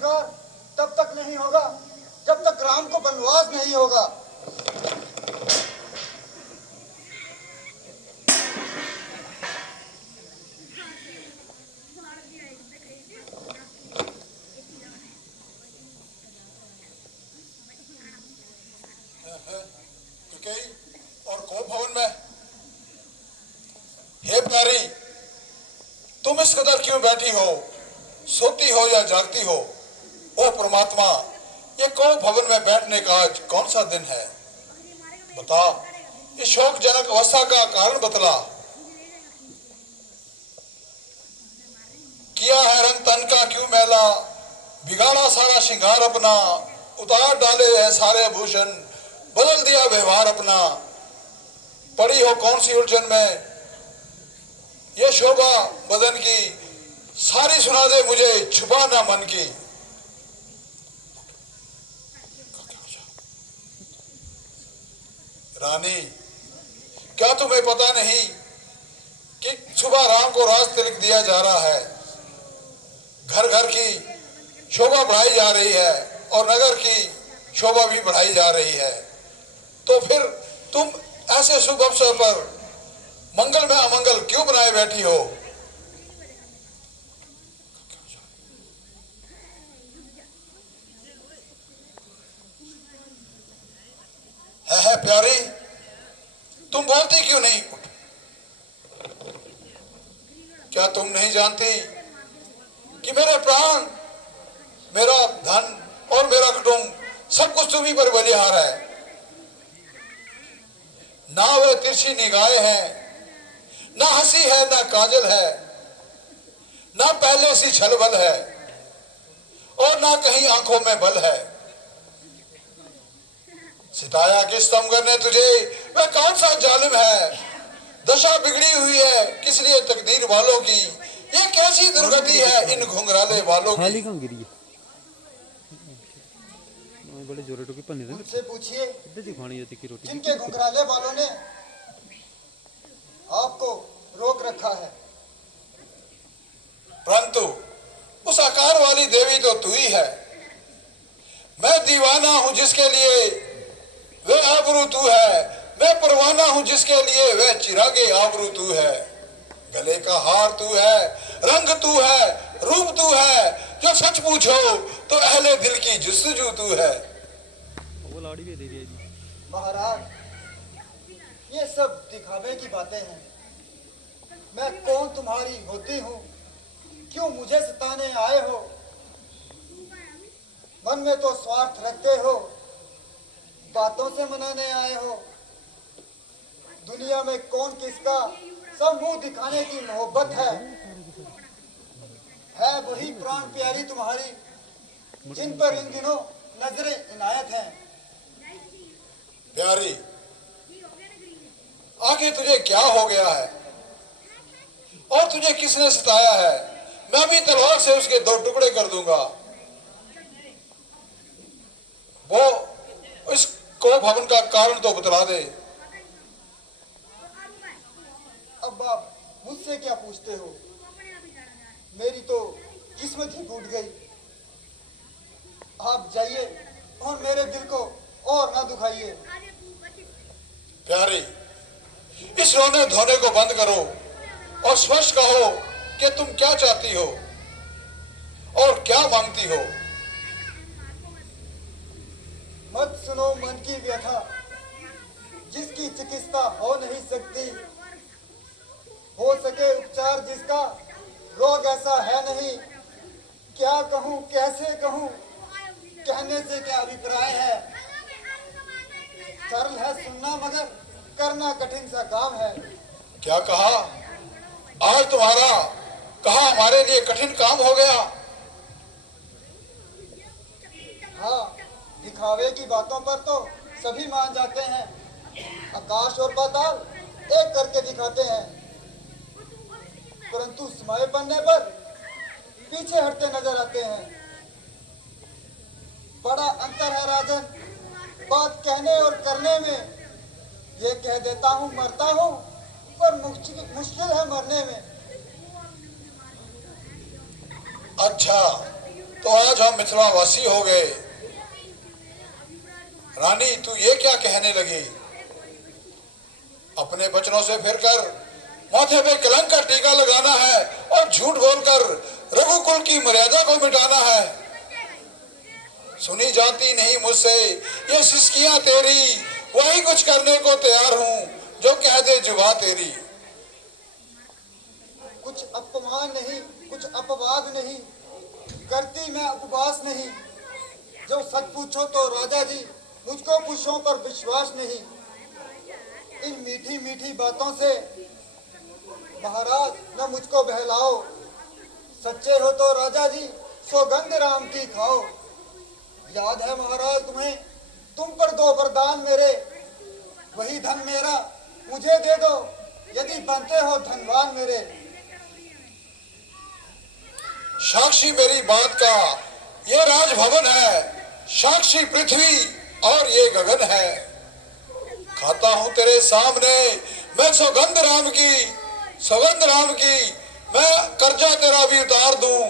अधिकार तब तक नहीं होगा जब तक राम को वनवास नहीं होगा। और को भवन में हे प्यारी, तुम इस कदर क्यों बैठी हो? सोती हो या जागती हो? ओ परमात्मा, ये कौ भवन में बैठने का आज कौन सा दिन है? बता, इस शोकजनक अवस्था का कारण बतला। किया है रंग तन का क्यों मैला, बिगाड़ा सारा श्रृंगार अपना, उतार डाले हैं सारे भूषण, बदल दिया व्यवहार अपना। पड़ी हो कौन सी उलझन में, ये शोभा बदन की, सारी सुना दे मुझे छुपा ना मन की। रानी, क्या तुम्हें पता नहीं कि सुबह राम को राज तिलक दिया जा रहा है? घर घर की शोभा बढ़ाई जा रही है और नगर की शोभा भी बढ़ाई जा रही है। तो फिर तुम ऐसे शुभ अवसर पर मंगल में अमंगल क्यों बनाए बैठी हो? है प्यारी, तुम बोलती क्यों नहीं? क्या तुम नहीं जानती कि मेरे प्राण, मेरा धन और मेरा कुटुंब सब कुछ तुम्ही पर बलिहार है? ना वे तिरछी निगाहें हैं, ना हंसी है, ना काजल है, ना पहले सी छलबल है और ना कहीं आंखों में बल है। सिताया किस तमगर ने तुझे, वह कौन सा जालिम है? दशा बिगड़ी हुई है किस लिए तकदीर वालों की, ये कैसी दुर्गति है इन घुंघराले वालों की। बड़े जोरे टोके पन्ने दे उनसे पूछिए की रोटी जिनके घुंघराले वालों ने आपको रोक रखा है। परंतु उस आकार वाली देवी तो तू ही है। मैं दीवाना हूं जिसके लिए वे आबरू तू है, मैं परवाना हूं जिसके लिए वह चिरागे आबरू तू है। गले का हार तू है, रंग तू है, रूप तू है, जो सच पूछो तो अहले दिल की जुस्तजू तू है। वो लाड़ी भी दे दिया जी। महाराज, ये सब दिखावे की बातें हैं। मैं कौन तुम्हारी होती हूँ, क्यों मुझे सताने आए हो? मन में तो स्वार्थ रखते हो, बातों से मनाने आए हो। दुनिया में कौन किसका सब मुंह दिखाने की मोहब्बत है वही प्राण प्यारी तुम्हारी, जिन पर इन दिनों नजरें इनायत हैं। प्यारी, आगे तुझे क्या हो गया है और तुझे किसने सताया है? मैं भी तलवार से उसके दो टुकड़े कर दूंगा। वो इस को भवन का कारण तो बतला दे। अब आप मुझसे क्या पूछते हो? मेरी तो किस्मत ही टूट गई। आप जाइए और मेरे दिल को और ना दुखाइए। प्यारी, इस रोने धोने को बंद करो और स्पष्ट कहो कि तुम क्या चाहती हो और क्या मांगती हो। मत सुनो मन की व्यथा, जिसकी चिकित्सा हो नहीं सकती, हो सके उपचार जिसका रोग ऐसा है नहीं। क्या कहूँ कैसे कहूँ, कहने से क्या अभिप्राय है? सरल है सुनना मगर करना कठिन सा काम है। क्या कहा? आज तुम्हारा कहा हमारे लिए कठिन काम हो गया। हाँ, दिखावे की बातों पर तो सभी मान जाते हैं। आकाश और पाताल एक करके दिखाते हैं, परंतु समय बनने पर पीछे हटते नजर आते हैं। बड़ा अंतर है राजन बात कहने और करने में। ये कह देता हूँ मरता हूँ, पर मुश्किल है मरने में। अच्छा, तो आज हम मिथिलावासी हो गए। रानी, तू ये क्या कहने लगी? अपने वचनों से फिरकर माथे पे कलंक का टीका लगाना है और झूठ बोलकर रघुकुल की मर्यादा को मिटाना है। सुनी जाती नहीं मुझसे ये सिसकियां तेरी, वही कुछ करने को तैयार हूं जो कह दे जुबान तेरी। कुछ अपमान नहीं, कुछ अपवाद नहीं, करती मैं उपवास नहीं। जो सच पूछो तो राजा जी, मुझको पुरुषों पर विश्वास नहीं। इन मीठी मीठी बातों से महाराज न मुझको बहलाओ। सच्चे हो तो राजा जी सौगंध राम की खाओ। याद है महाराज तुम्हें, तुम पर दो वरदान मेरे, वही धन मेरा मुझे दे दो यदि बनते हो धनवान मेरे। साक्षी मेरी बात का ये राजभवन है, साक्षी पृथ्वी और ये गगन है। खाता हूं तेरे सामने मैं सौगंध राम की, मैं कर्जा तेरा भी उतार दूं।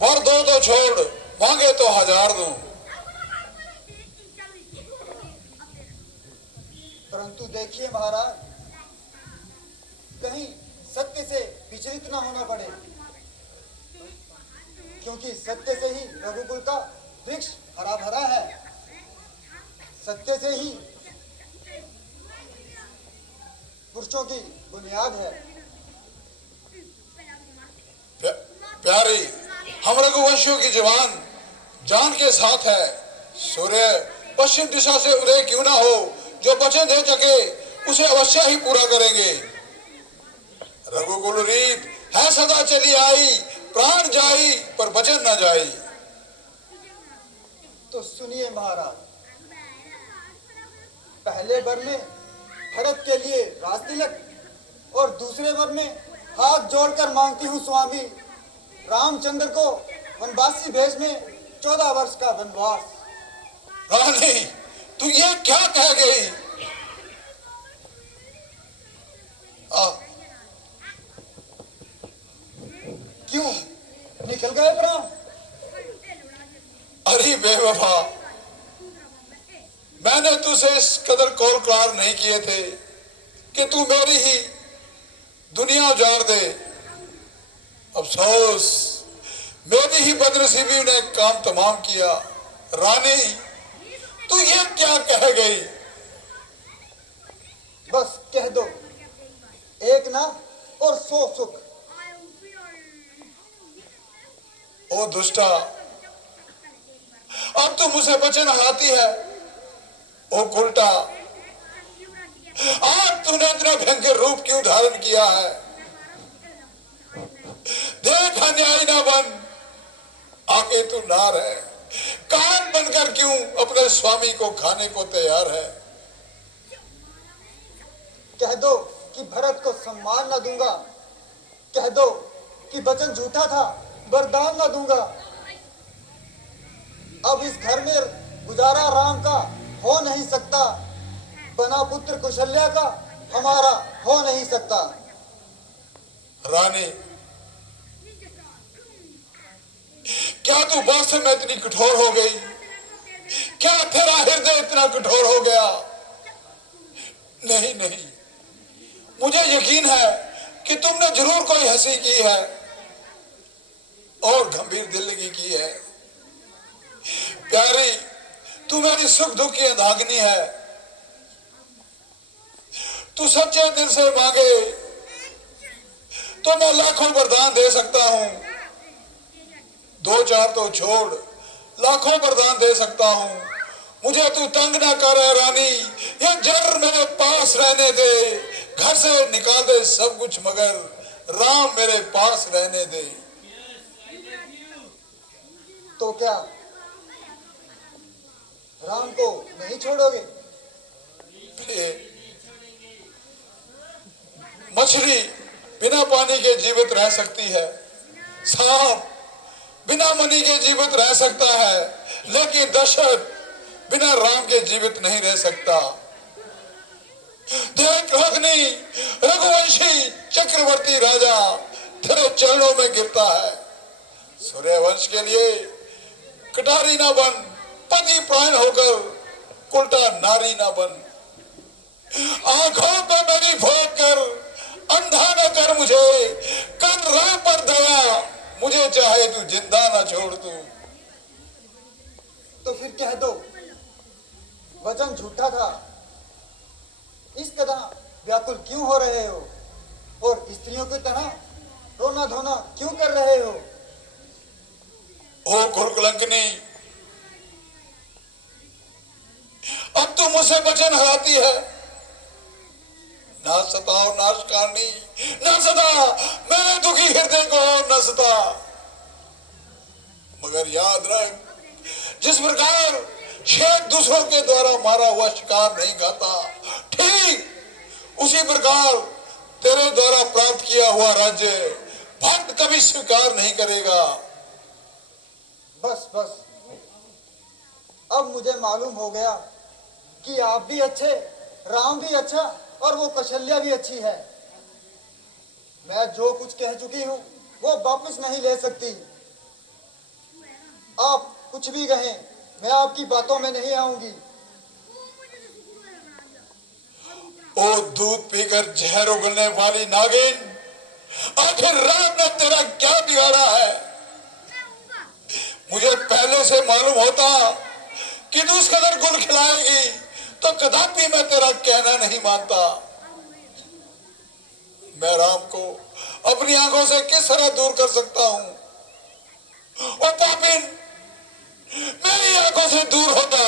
वर दो तो छोड़, मांगे तो 1000 दूं। परंतु देखिए महाराज, कहीं सत्य से विचलित न होना पड़े, क्योंकि सत्य से ही रघुकुल का वृक्ष हरा भरा है। सत्य से ही पुरुषों की बुनियाद है। प्यारी, हम रघुवंशियों की जवान जान के साथ है। सूर्य पश्चिम दिशा से उदय क्यों ना हो, जो वचन दे सके उसे अवश्य ही पूरा करेंगे। रघुकुल रीत है सदा चली आई, प्राण जाई पर वचन न जाई। तो सुनिए महाराज, पहले वर में भरत के लिए राज तिलक और दूसरे वर में हाथ जोड़कर मांगती हूँ स्वामी रामचंद्र को वनवासी भेष में 14 वर्ष का वनवास। रानी, तू ये क्या कह गई? क्यों निकल गए प्राण? अरे बेवफा, मैंने तुझसे इस कदर कौल नहीं किए थे कि तू मेरी ही दुनिया उजाड़ दे। अफसोस, मेरी ही बदनसीबी ने काम तमाम किया। रानी, तू ये क्या कह गई? बस कह दो, एक ना और 100 सुख। ओ दुष्टा, अब तू मुझे वचन हाती है। ओ उल्टा, आज तूने इतना भयंकर रूप क्यों धारण किया है? देख अन्यायी ना बन, आगे तू नार है। कान बनकर क्यों अपने स्वामी को खाने को तैयार है? कह दो कि भरत को सम्मान न दूंगा। कह दो कि वचन झूठा था, वरदान न दूंगा। अब इस घर में गुजारा राम का हो नहीं सकता, बना पुत्र कौशल्या का हमारा हो नहीं सकता। रानी, क्या तू वास्तव में इतनी कठोर हो गई? क्या तेरा हृदय इतना कठोर हो गया? नहीं नहीं, मुझे यकीन है कि तुमने जरूर कोई हंसी की है और गंभीर दिल्लगी की है। प्यारी, तू मेरी सुख दुख की अंधाग्नि है। तू सच्चे दिल से मांगे तो मैं लाखों वरदान दे सकता हूं। 2-4 तो छोड़, लाखों वरदान दे सकता हूं। मुझे तू तंग ना कर रानी, ये जर मेरे पास रहने दे। घर से निकाल दे सब कुछ मगर राम मेरे पास रहने दे। तो क्या राम को नहीं छोड़ोगे? मछली बिना पानी के जीवित रह सकती है, सांप बिना मनी के जीवित रह सकता है, लेकिन दशरथ बिना राम के जीवित नहीं रह सकता। देख अग्नि, रघुवंशी चक्रवर्ती राजा तेरे चरणों में गिरता है। सूर्यवंश के लिए कटारी ना बन, पति प्राण होकर उल्टा नारी ना बन। आंखों पे मेरी भोग कर अंधा न कर मुझे, कर राह पर दया, मुझे चाहे तू जिंदा ना छोड़ तू। तो फिर कह दो वचन झूठा था। इस कदर व्याकुल क्यों हो रहे हो और स्त्रियों की तरह रोना धोना क्यों कर रहे हो? ओ कुलकलंकनी, अब तू मुझसे वचन हराती है। ना सताओ नाशकारनी, ना सता मेरे दुखी हृदय को, न सता। मगर याद रख, जिस प्रकार शेर दूसरों के द्वारा मारा हुआ शिकार नहीं खाता, ठीक उसी प्रकार तेरे द्वारा प्राप्त किया हुआ राज्य भक्त कभी स्वीकार नहीं करेगा। बस बस, अब मुझे मालूम हो गया कि आप भी अच्छे, राम भी अच्छा और वो कौशल्या भी अच्छी है। मैं जो कुछ कह चुकी हूँ वो वापस नहीं ले सकती। आप कुछ भी कहें, मैं आपकी बातों में नहीं आऊंगी। ओ दूध पीकर जहर उगलने वाली नागिन, आखिर राम ने तेरा क्या बिगाड़ा है? मुझे पहले से मालूम होता कि तू उस कदर गुल खिलाएगी तो कदापि मैं तेरा कहना नहीं मानता। मैं राम को अपनी आंखों से किस तरह दूर कर सकता हूं? ओ पापिन, मेरी आंखों से दूर होता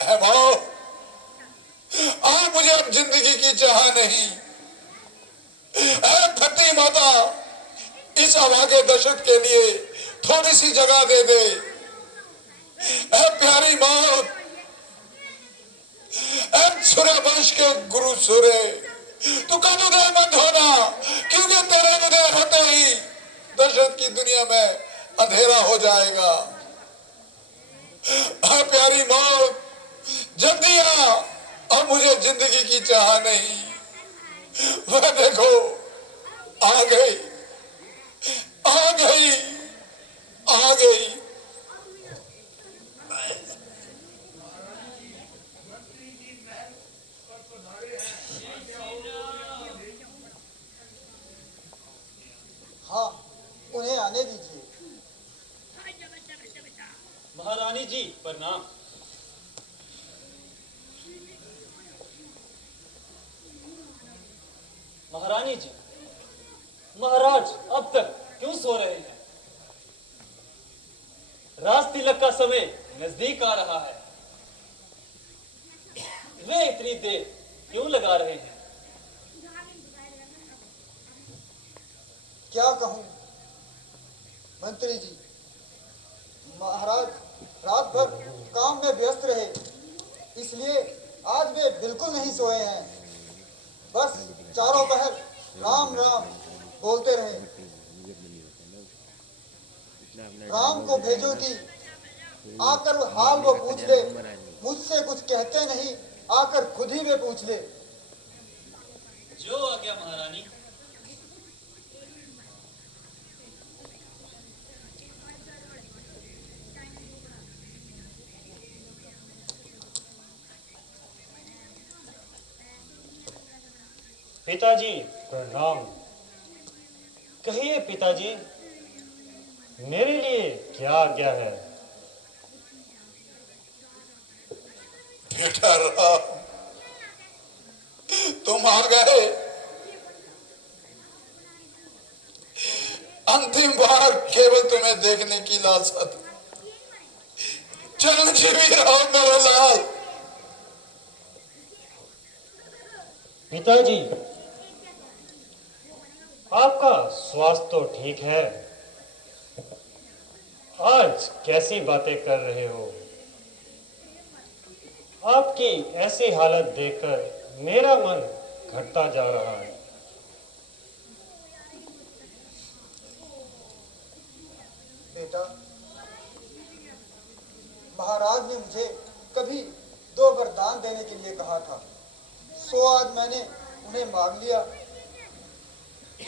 है भाव। मुझे अब जिंदगी की चाह नहीं। धरती माता, इस अभागे दशरथ के लिए थोड़ी सी जगह दे दे। प्यारी मौत, सूर्य वंश के गुरु सूर्य, तू कब उदय मत होना, क्योंकि तेरे उदय होते ही दशरथ की दुनिया में अंधेरा हो जाएगा। प्यारी मौत, जल्दी आ, अब मुझे जिंदगी की चाह नहीं। वह देखो आ गई, आ गई, आ गई। हाँ, उन्हें आने दीजिए। महारानी जी प्रणाम। महारानी जी, महाराज अब तक क्यों सो रहे हैं? राज तिलक का समय नजदीक आ रहा है। वे इतनी देर क्यों लगा रहे हैं? क्या कहूं मंत्री जी, महाराज रात भर काम में व्यस्त रहे, इसलिए आज वे बिल्कुल नहीं सोए हैं। बस चारों पहर राम राम बोलते रहे। राम को भेजो कि आकर वो हाल वो पूछ ले। मुझसे कुछ कहते नहीं, आकर खुद ही वे पूछ ले। जो आ गया महारानी। पिताजी प्रणाम। कहिए पिताजी, मेरे लिए क्या आज्ञा है? बेटा राम, तुम आ गए। अंतिम बार केवल तुम्हें देखने की लालसा थी। चिरंजीवी रहो मेरे लाल। पिताजी, आपका स्वास्थ्य तो ठीक है? आज कैसी बातें कर रहे हो? आपकी ऐसी हालत देखकर मेरा मन घटता जा रहा है। बेटा, महाराज ने मुझे कभी 2 वरदान देने के लिए कहा था, सो आज मैंने उन्हें मांग लिया।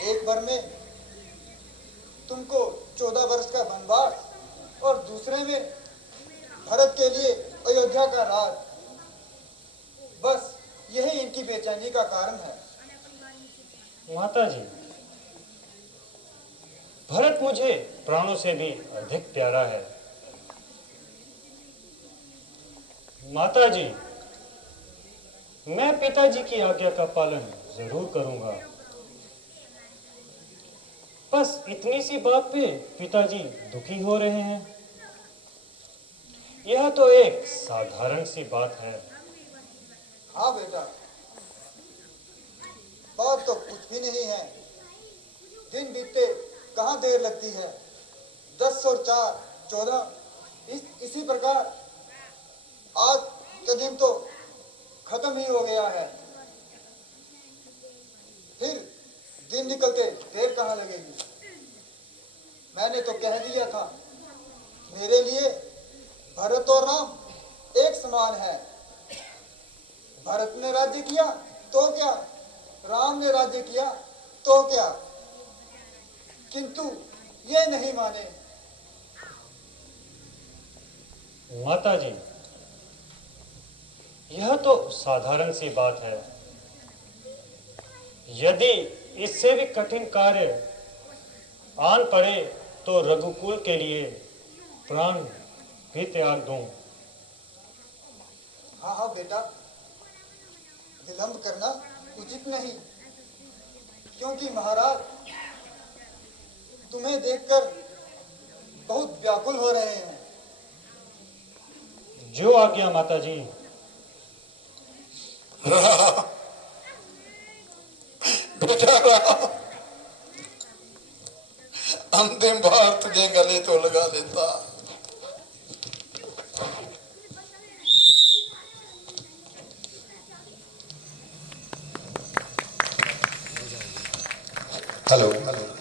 एक वर में तुमको 14 वर्ष का वनवास और दूसरे में भरत के लिए अयोध्या का राज। बस यही इनकी बेचैनी का कारण है। माता जी, भरत मुझे प्राणों से भी अधिक प्यारा है। माता जी, मैं पिताजी की आज्ञा का पालन जरूर करूंगा। बस इतनी सी बात पे पिताजी दुखी हो रहे हैं। यह तो एक साधारण सी बात है। हाँ बेटा, बात तो कुछ भी नहीं है। दिन बीते कहाँ देर लगती है। 10 और 4 14 इसी प्रकार आज का दिन तो खत्म ही हो गया है। फिर दिन निकलते देर कहाँ लगेगी। मैंने तो कह दिया था, मेरे लिए भरत और राम एक समान है। भरत ने राज्य किया तो क्या, राम ने राज्य किया तो क्या, किंतु ये नहीं माने। माता जी, यह तो साधारण सी बात है। यदि इससे भी कठिन कार्य आन पड़े तो रघुकुल के लिए प्राण भी त्याग दूं। हाँ हाँ बेटा, विलंब करना उचित नहीं, क्योंकि महाराज तुम्हें देखकर बहुत व्याकुल हो रहे हैं। जो आज्ञा माता जी। बेटा राम, अंतिम बार तुझे गले तो लगा देता। हेलो।